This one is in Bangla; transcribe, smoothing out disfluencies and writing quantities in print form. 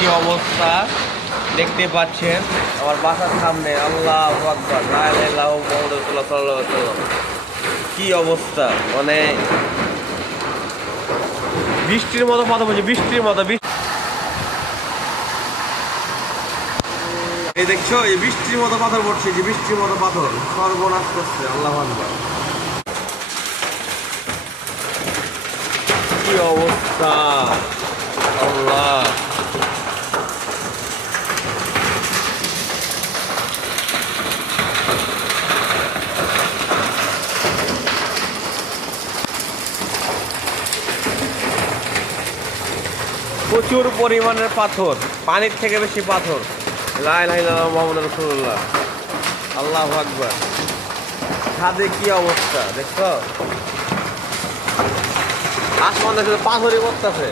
কি অবস্থা দেখতে পাচ্ছেন আমার বাসার সামনে। আল্লাহু আকবার, লা ইলাহা ইল্লাল্লাহু মুহাম্মাদুর রাসূলুল্লাহ সাল্লাল্লাহু আলাইহি ওয়াসাল্লাম। কি অবস্থা, মানে বৃষ্টির মতো পাথর পড়ছে, বৃষ্টির মতো। এই দেখছো, এই বৃষ্টির মতো পাথর পড়ছে, যে বৃষ্টির মতো পাথর সর্বনাশ করছে। আল্লাহু আকবার, কি অবস্থা। আল্লাহ, প্রচুর পরিমাণের পাথর, পানির থেকে বেশি পাথর। লা ইলাহা ইল্লাল্লাহু মুহাম্মাদুর রাসূলুল্লাহ। আল্লাহু আকবার। ছাদে কি অবস্থা দেখছো, আসমান দেখো পাথরই পড়তেছে।